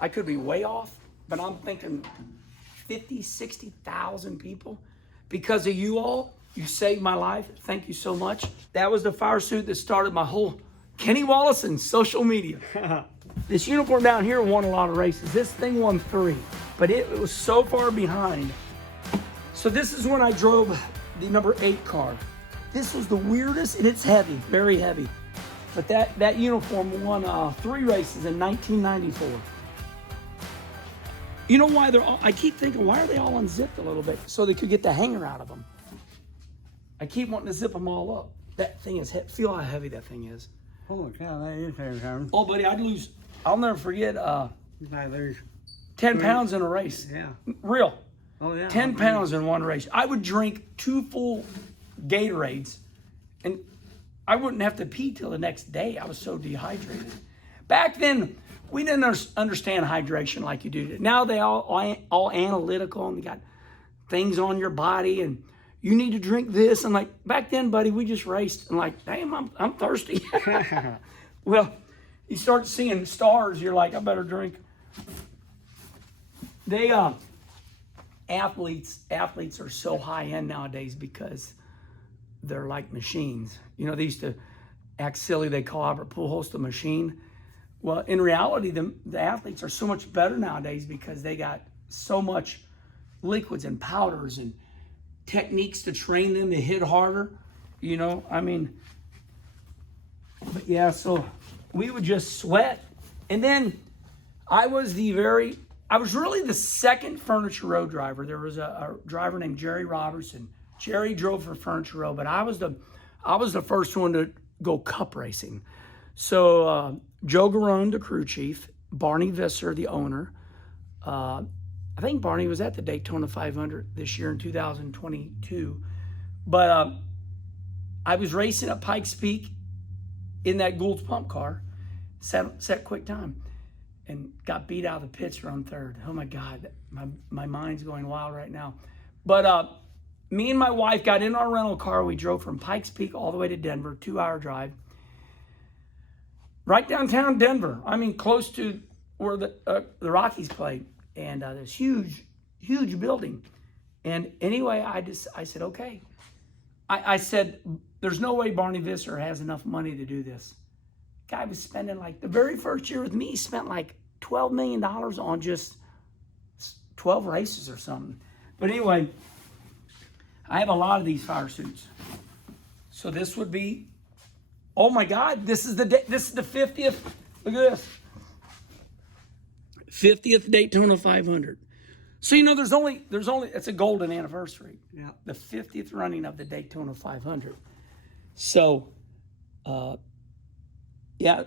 I could be way off, but I'm thinking 50, 60,000 people. Because of you all, you saved my life. Thank you so much. That was the fire suit that started my whole Kenny Wallace and social media. This uniform down here won a lot of races. This thing won 3, but it was so far behind. So this is when I drove the number 8 car. This was the weirdest, and it's heavy, very heavy. But that uniform won 3 races in 1994. You know why they're all, I keep thinking, why are they all unzipped a little bit? So they could get the hanger out of them. I keep wanting to zip them all up. That thing is, feel how heavy that thing is. Holy cow, that is heavy, Herman. Oh, buddy, I'll never forget, You might lose 10 pounds in a race. Yeah. Real. Oh, yeah. 10 pounds in one race. I would drink 2 full Gatorades, and I wouldn't have to pee till the next day. I was so dehydrated. Back then, we didn't understand hydration like you do. Now they all analytical, and they got things on your body, and you need to drink this. And like back then, buddy, we just raced, and like, damn, I'm thirsty. Well, you start seeing stars. You're like, I better drink. They athletes are so high end nowadays because they're like machines. You know, they used to act silly. They call Albert Pujols the machine. Well, in reality, the athletes are so much better nowadays because they got so much liquids and powders and techniques to train them to hit harder. You know, I mean, but yeah, so we would just sweat. And then I was really the second Furniture Row driver. There was a driver named Jerry Robertson. Jerry drove for Furniture Row, but I was the first one to go cup racing. So Joe Garone, the crew chief, Barney Visser, the owner. I think Barney was at the Daytona 500 this year in 2022. But I was racing at Pikes Peak in that Gould's pump car, set quick time, and got beat out of the pits around 3rd. Oh my God, my mind's going wild right now. But me and my wife got in our rental car. We drove from Pikes Peak all the way to Denver, 2-hour drive. Right downtown Denver. I mean, close to where the Rockies played. And this huge building. And anyway, I said, okay. I said, there's no way Barney Visser has enough money to do this. Guy was spending like, the very first year with me, he spent like $12 million on just 12 races or something. But anyway, I have a lot of these fire suits. So this would be, oh my God, this is the 50th. Look at this. 50th Daytona 500. So, you know, there's only, it's a golden anniversary. Yeah. The 50th running of the Daytona 500. So, yeah,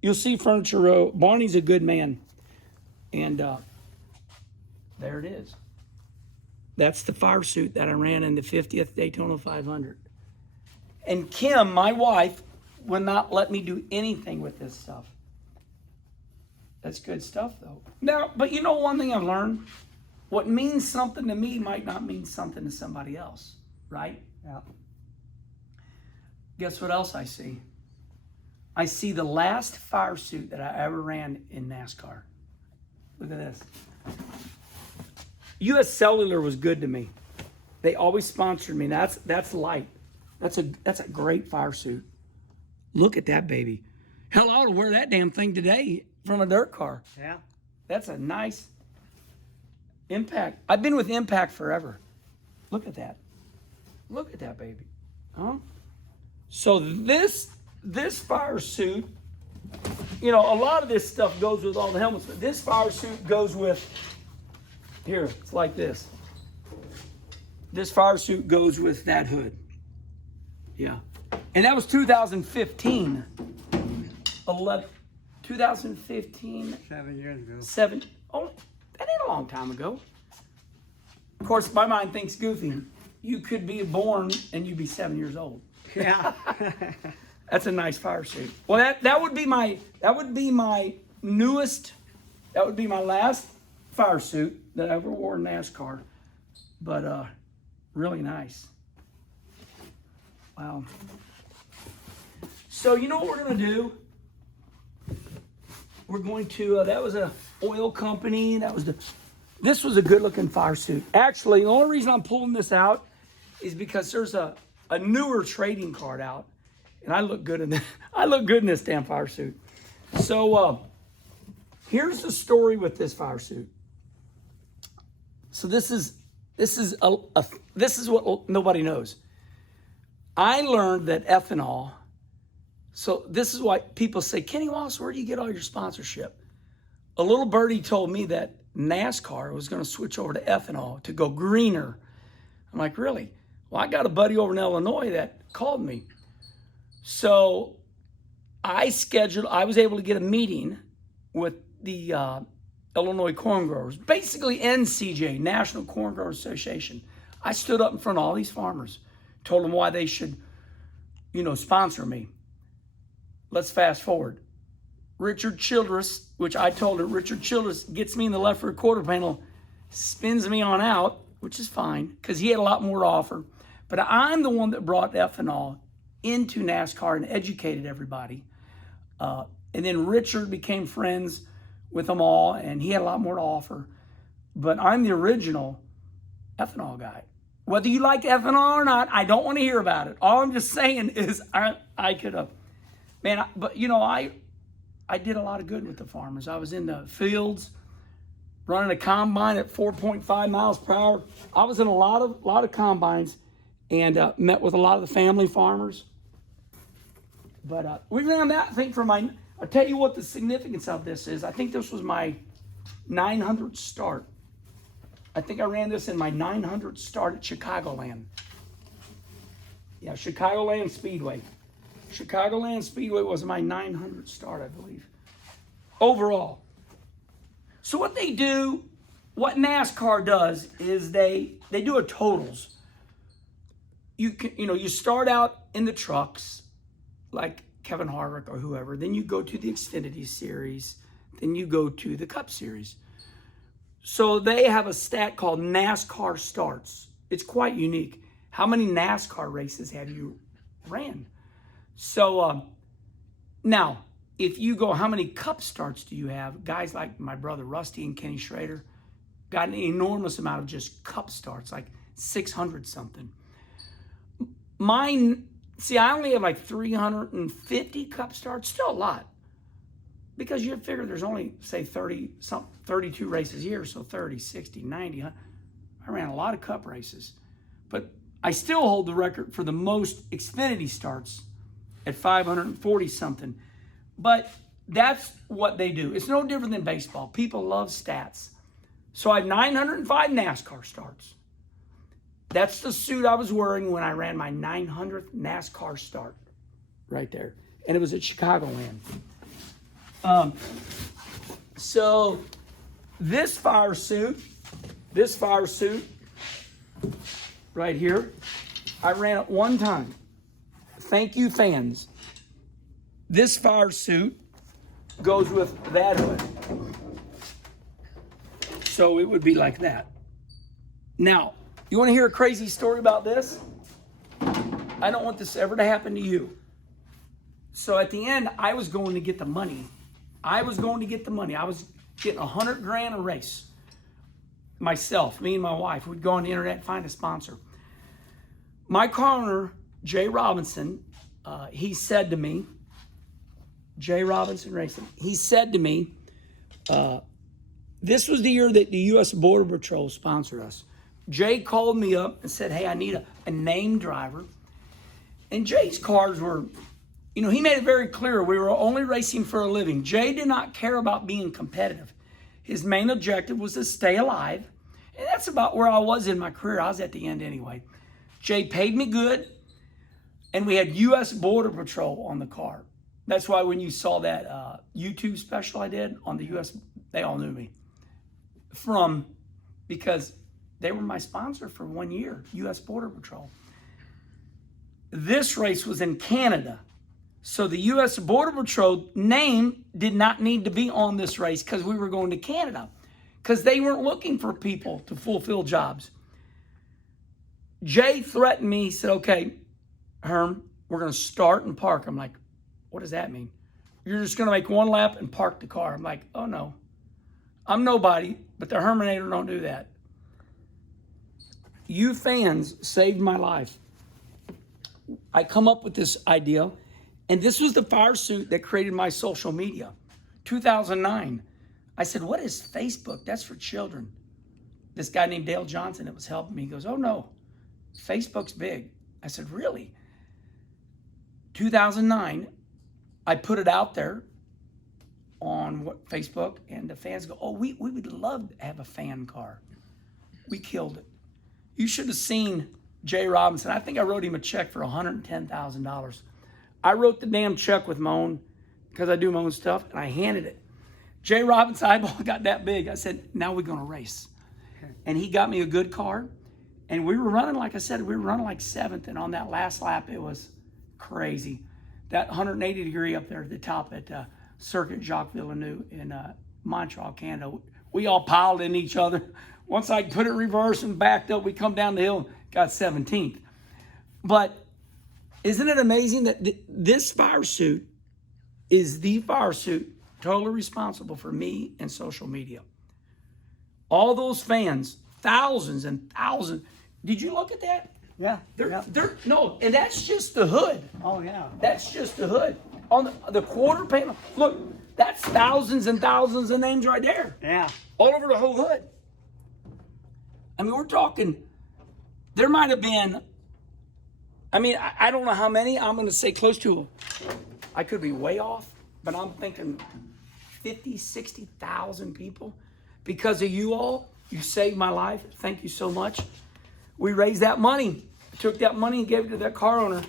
you'll see Furniture Row. Barney's a good man. And there it is. That's the fire suit that I ran in the 50th Daytona 500. And Kim, my wife, will not let me do anything with this stuff. That's good stuff, though. Now, but you know one thing I've learned? What means something to me might not mean something to somebody else, right? Yeah. Guess what else I see? I see the last fire suit that I ever ran in NASCAR. Look at this. U.S. Cellular was good to me. They always sponsored me. That's light. That's a great fire suit. Look at that baby. Hell, I ought to wear that damn thing today from a dirt car. Yeah. That's a nice Impact. I've been with Impact forever. Look at that. Look at that baby. Huh? So this fire suit, you know, a lot of this stuff goes with all the helmets, but this fire suit goes with, here, it's like this. This fire suit goes with that hood. Yeah. And that was 2015. 2015. 7 years ago. Oh, that ain't a long time ago. Of course, my mind thinks goofy. You could be born and you'd be 7 years old. Yeah. That's a nice fire suit. Well, that would be my newest. That would be my last fire suit that I ever wore in NASCAR. But really nice. Wow. So you know what we're gonna do? We're going to, that was a oil company. This was a good looking fire suit. Actually, the only reason I'm pulling this out is because there's a newer trading card out. And I look good in this. I look good in this damn fire suit. So here's the story with this fire suit. So this is what nobody knows. I learned that ethanol. So this is why people say, Kenny Wallace, where do you get all your sponsorship? A little birdie told me that NASCAR was going to switch over to ethanol to go greener. I'm like, really? Well, I got a buddy over in Illinois that called me. So I was able to get a meeting with the Illinois Corn Growers, basically NCJ, National Corn Growers Association. I stood up in front of all these farmers, told them why they should, sponsor me. Let's fast forward. Richard Childress, which I told her, Richard Childress gets me in the left rear quarter panel, spins me on out, which is fine, because he had a lot more to offer. But I'm the one that brought ethanol into NASCAR and educated everybody. And then Richard became friends with them all, and he had a lot more to offer. But I'm the original ethanol guy. Whether you like ethanol or not, I don't want to hear about it. All I'm just saying is I could have, I did a lot of good with the farmers. I was in the fields, running a combine at 4.5 miles per hour. I was in a lot of combines and met with a lot of the family farmers. But we ran that, I think, I'll tell you what the significance of this is. I think this was my 900th start. I think I ran this in my 900th start at Chicagoland. Yeah, Chicagoland Speedway. Chicagoland Speedway was my 900th start, I believe, overall. So what NASCAR does is they do a totals. You start out in the trucks, like Kevin Harvick or whoever. Then you go to the Xfinity Series. Then you go to the Cup Series. So they have a stat called NASCAR starts. It's quite unique. How many NASCAR races have you ran? So now, if you go, how many Cup starts do you have? Guys like my brother Rusty and Kenny Schrader got an enormous amount of just Cup starts, like 600 something. Mine, I only have like 350 Cup starts, still a lot. Because you figure there's only, say, 32 races a year, so 30, 60, 90. I ran a lot of Cup races. But I still hold the record for the most Xfinity starts at 540 something. But that's what they do. It's no different than baseball. People love stats. So I have 905 NASCAR starts. That's the suit I was wearing when I ran my 900th NASCAR start, right there. And it was at Chicagoland. So this fire suit right here, I ran it one time. Thank you, fans. This fire suit goes with that hood. So it would be like that. Now, you want to hear a crazy story about this? I don't want this ever to happen to you. So at the end, I was going to get the money. I was getting $100,000 a race. Myself, me and my wife, would go on the internet and find a sponsor. My car, Jay Robinson, he said to me, Jay Robinson Racing, he said to me, this was the year that the U.S. Border Patrol sponsored us. Jay called me up and said, hey, I need a named driver. And Jay's cars were, he made it very clear we were only racing for a living. Jay did not care about being competitive. His main objective was to stay alive. And that's about where I was in my career. I was at the end anyway. Jay paid me good. And we had U.S. Border Patrol on the car. That's why when you saw that YouTube special I did on the U.S., they all knew me. Because they were my sponsor for 1 year, U.S. Border Patrol. This race was in Canada. So the U.S. Border Patrol name did not need to be on this race because we were going to Canada. Because they weren't looking for people to fulfill jobs. Jay threatened me. He said, okay, Herm, we're going to start and park. I'm like, what does that mean? you're just gonna make one lap and park the car. I'm like, oh no. I'm nobody, but the Herminator don't do that. You fans saved my life. I come up with this idea, and this was the fire suit that created my social media. 2009. I said, what is Facebook? That's for children. This guy named Dale Johnson that was helping me, he goes, oh no, Facebook's big. I said, really? 2009, I put it out there on Facebook, and the fans go, oh, we would love to have a fan car. We killed it. You should have seen Jay Robinson. I think I wrote him a check for $110,000. I wrote the damn check with my own, because I do my own stuff, and I handed it. Jay Robinson eyeball got that big. I said, now we're going to race. And he got me a good car. And we were running, like I said, we were running like 7th. And on that last lap, it was crazy. That 180 degree up there at the top at Circuit Jacques Villeneuve in Montreal, Canada. We all piled in each other. Once I put it in reverse and backed up, we come down the hill, got 17th. But isn't it amazing that this fire suit is the fire suit totally responsible for me and social media? All those fans, thousands and thousands. Did you look at that? Yeah. No, and that's just the hood. Oh, yeah. That's just the hood. On the quarter panel, look, that's thousands and thousands of names right there. Yeah. All over the whole hood. I mean, we're talking, there might have been, I mean, I don't know how many. I'm going to say close to, I could be way off, but I'm thinking 50, 60,000 people. Because of you all, you saved my life. Thank you so much. We raised that money, took that money and gave it to that car owner.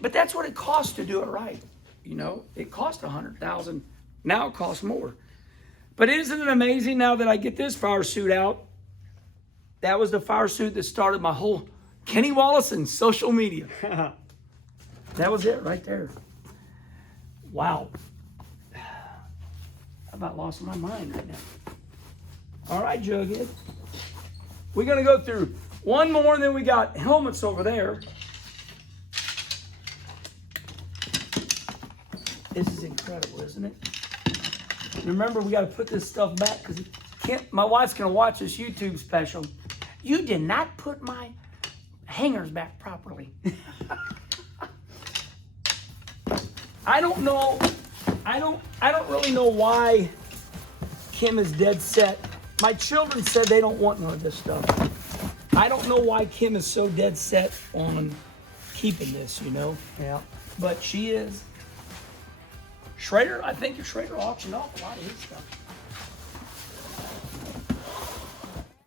But that's what it costs to do it right. You know, it cost $100,000. Now it costs more. But isn't it amazing now that I get this fire suit out? That was the fire suit that started my whole Kenny Wallace and social media. That was it right there. Wow. I about lost my mind right now. All right, Jughead. We're going to go through one more, and then we got helmets over there. This is incredible, isn't it? Remember, we got to put this stuff back because my wife's going to watch this YouTube special. You did not put my hangers back properly. I don't know. I don't really know why Kim is dead set. My children said they don't want none of this stuff. I don't know why Kim is so dead set on keeping this, you know? Yeah. But she is. Schrader, I think Schrader auctioned off a lot of his stuff.